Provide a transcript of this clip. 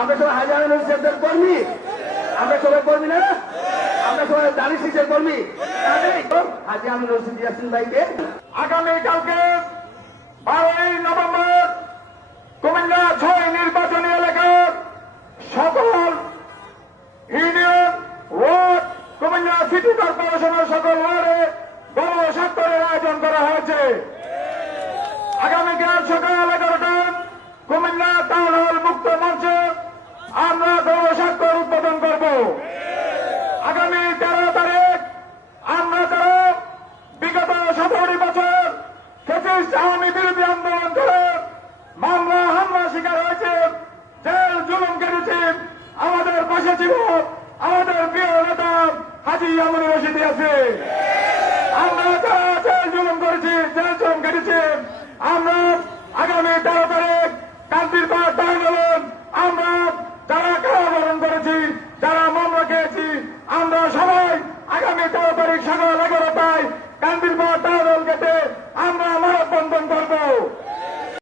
আমরা সবাই হাজার হাজার কর্মী, আমরা সবাই কর্মী না, আমরা সবাই দাঁড়িয়ে শিক্ষার কর্মী। হাজি আমির রশিদ ইয়াসিন ভাইকে আগামীকালকে 12 নভেম্বর কুমিল্লা 6 নির্বাচনী এলাকার সকল ইউনিয়ন ওয়ার্ড, কুমিল্লা সিটি কর্পোরেশনের সকল ওয়ার্ডে গণস্বাক্ষরের আয়োজন করা হয়েছে। আগামীকাল সকাল 11টায় কুমিল্লা টাউন হল মুক্ত মঞ্চে আমরা গণস্বাক্ষর উদ্বোধন করব। আগামী 13 তারিখ আমরা যারা বিগত 17 বছর ফ্যাসিস্ট আওয়ামী বিরোধী আন্দোলন করে মামলা হামলা শিকার হয়েছে, জেল জুলুম কেটেছে, আমাদের পাশে ছিল আমাদের প্রিয় নেতা হাজি আমির রশিদ আছে। আমরা যারা জেল জুলুম করেছি